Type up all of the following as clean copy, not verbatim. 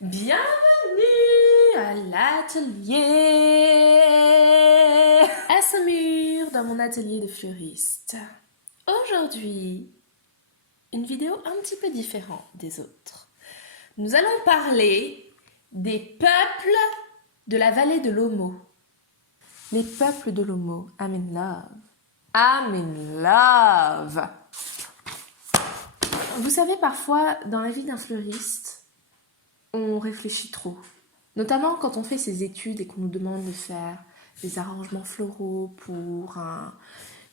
Bienvenue à l'atelier à Saumur, dans mon atelier de fleuriste. Aujourd'hui, une vidéo un petit peu différente des autres. Nous allons parler des peuples de la vallée de l'Omo. Les peuples de l'Omo, I'm in love. I'm in love. Vous savez, parfois, dans la vie d'un fleuriste, on réfléchit trop. Notamment quand on fait ses études et qu'on nous demande de faire des arrangements floraux pour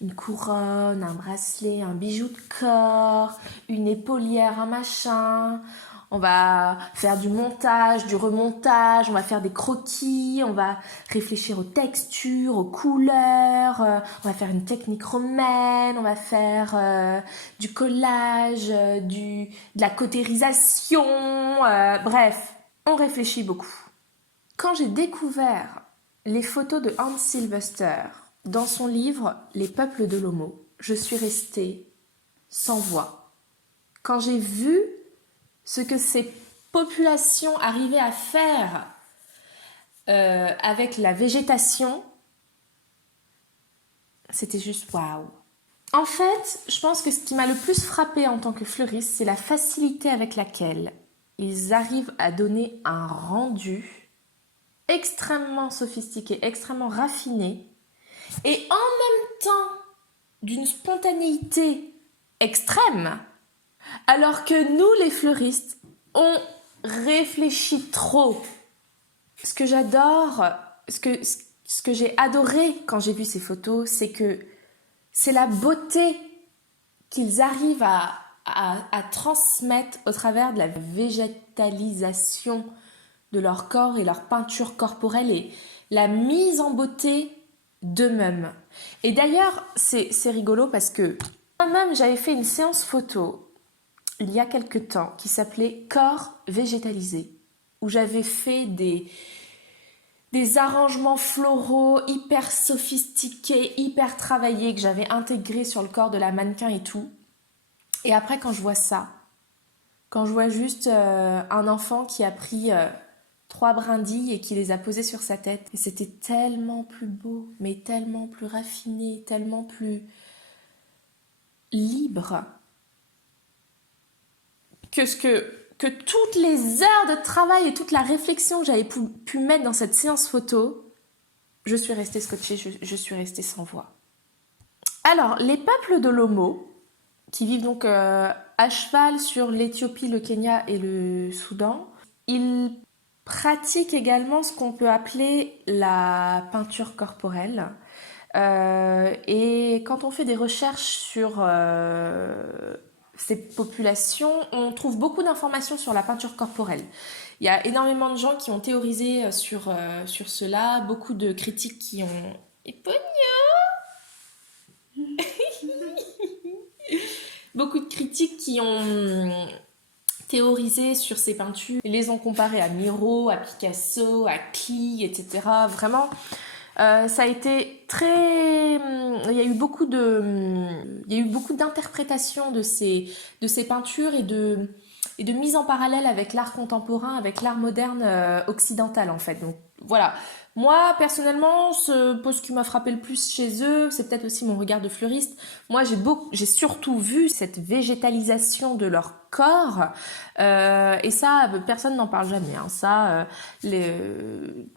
une couronne, un bracelet, un bijou de corps, une épaulière, un machin. On va faire du montage, du remontage, on va faire des croquis, on va réfléchir aux textures, aux couleurs, on va faire une technique romaine, on va faire du collage, de la cautérisation, bref, on réfléchit beaucoup. Quand j'ai découvert les photos de Hans Silvester dans son livre Les peuples de l'Omo, je suis restée sans voix. Quand j'ai vu ce que ces populations arrivaient à faire avec la végétation, c'était juste waouh. En fait, je pense que ce qui m'a le plus frappée en tant que fleuriste, c'est la facilité avec laquelle ils arrivent à donner un rendu extrêmement sophistiqué, extrêmement raffiné, et en même temps d'une spontanéité extrême, alors que nous, les fleuristes, on réfléchit trop. Ce que j'adore, ce que j'ai adoré quand j'ai vu ces photos, c'est que c'est la beauté qu'ils arrivent à transmettre au travers de la végétalisation de leur corps et leur peinture corporelle et la mise en beauté d'eux-mêmes. Et d'ailleurs, c'est rigolo parce que moi-même, j'avais fait une séance photo il y a quelque temps qui s'appelait Corps végétalisé, où j'avais fait des arrangements floraux hyper sophistiqués, hyper travaillés, que j'avais intégrés sur le corps de la mannequin et tout. Et après, quand je vois ça, quand je vois juste un enfant qui a pris 3 brindilles et qui les a posées sur sa tête, et c'était tellement plus beau, mais tellement plus raffiné, tellement plus libre, que toutes les heures de travail et toute la réflexion que j'avais pu mettre dans cette séance photo, je suis restée scotchée, je suis restée sans voix. Alors, les peuples de l'Omo, qui vivent donc à cheval sur l'Éthiopie, le Kenya et le Soudan, ils pratiquent également ce qu'on peut appeler la peinture corporelle. Et quand on fait des recherches sur ces populations, on trouve beaucoup d'informations sur la peinture corporelle. Il y a énormément de gens qui ont théorisé sur cela, beaucoup de critiques qui ont... beaucoup de critiques qui ont théorisé sur ces peintures, ils les ont comparées à Miro, à Picasso, à Klee, etc. Vraiment, ça a été très... Il y a eu beaucoup d'interprétations de ces peintures et de mise en parallèle avec l'art contemporain, avec l'art moderne occidental en fait. Donc voilà. Moi, personnellement, ce qui m'a frappé le plus chez eux, c'est peut-être aussi mon regard de fleuriste. Moi, j'ai surtout vu cette végétalisation de leur corps, et ça, personne n'en parle jamais. Hein. Ça,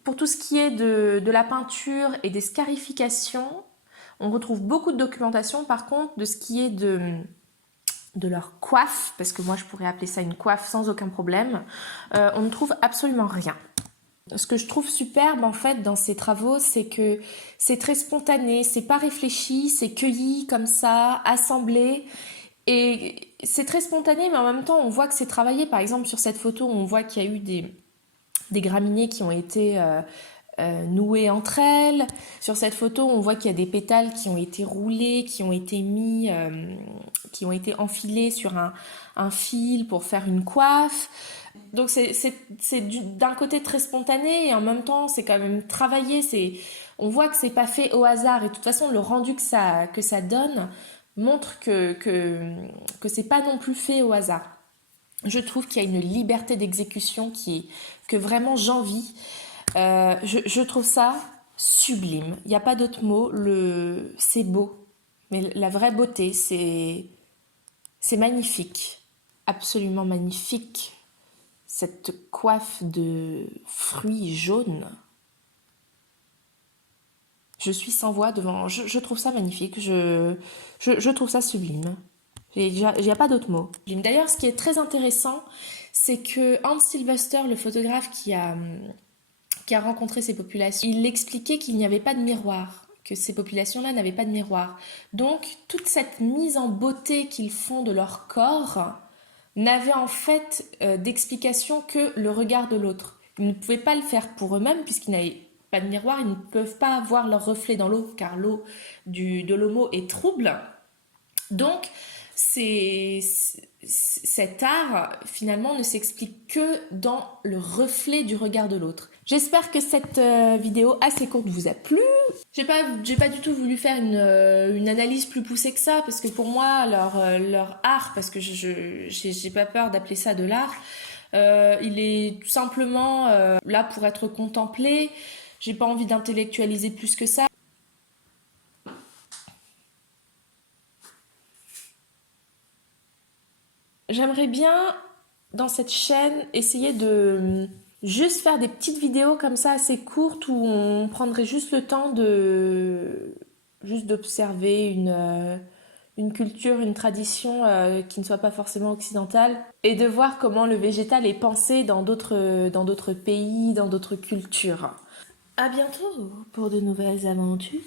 pour tout ce qui est de la peinture et des scarifications, on retrouve beaucoup de documentation. Par contre, de ce qui est de leur coiffe, parce que moi je pourrais appeler ça une coiffe sans aucun problème, on ne trouve absolument rien. Ce que je trouve superbe en fait dans ces travaux, c'est que c'est très spontané, c'est pas réfléchi, c'est cueilli comme ça, assemblé, et c'est très spontané, mais en même temps on voit que c'est travaillé. Par exemple sur cette photo, on voit qu'il y a eu des graminées qui ont été nouées entre elles. Sur cette photo, on voit qu'il y a des pétales qui ont été roulés, qui ont été mis, qui ont été enfilés sur un fil pour faire une coiffe. Donc c'est d'un côté très spontané et en même temps c'est quand même travaillé. On voit que c'est pas fait au hasard et de toute façon le rendu que ça donne montre que c'est pas non plus fait au hasard. Je trouve qu'il y a une liberté d'exécution que vraiment j'envie. Je trouve ça sublime. Il n'y a pas d'autre mot. C'est beau. Mais la vraie beauté, c'est magnifique. Absolument magnifique. Cette coiffe de fruits jaunes. Je suis sans voix devant. Je trouve ça magnifique. Je trouve ça sublime. Il n'y a pas d'autre mot. D'ailleurs, ce qui est très intéressant, c'est que Hans Sylvester, le photographe qui a rencontré ces populations, il expliquait qu'il n'y avait pas de miroir, que ces populations-là n'avaient pas de miroir. Donc, toute cette mise en beauté qu'ils font de leur corps n'avait en fait d'explication que le regard de l'autre. Ils ne pouvaient pas le faire pour eux-mêmes puisqu'ils n'avaient pas de miroir, ils ne peuvent pas voir leur reflet dans l'eau car l'eau de l'homo est trouble. Donc, cet art, finalement, ne s'explique que dans le reflet du regard de l'autre. J'espère que cette vidéo assez courte vous a plu. J'ai pas du tout voulu faire une analyse plus poussée que ça, parce que pour moi, leur art, parce que j'ai pas peur d'appeler ça de l'art, il est tout simplement là pour être contemplé. J'ai pas envie d'intellectualiser plus que ça. J'aimerais bien, dans cette chaîne, essayer de juste faire des petites vidéos comme ça assez courtes où on prendrait juste le temps juste d'observer une culture, une tradition qui ne soit pas forcément occidentale et de voir comment le végétal est pensé dans d'autres pays, dans d'autres cultures. À bientôt pour de nouvelles aventures.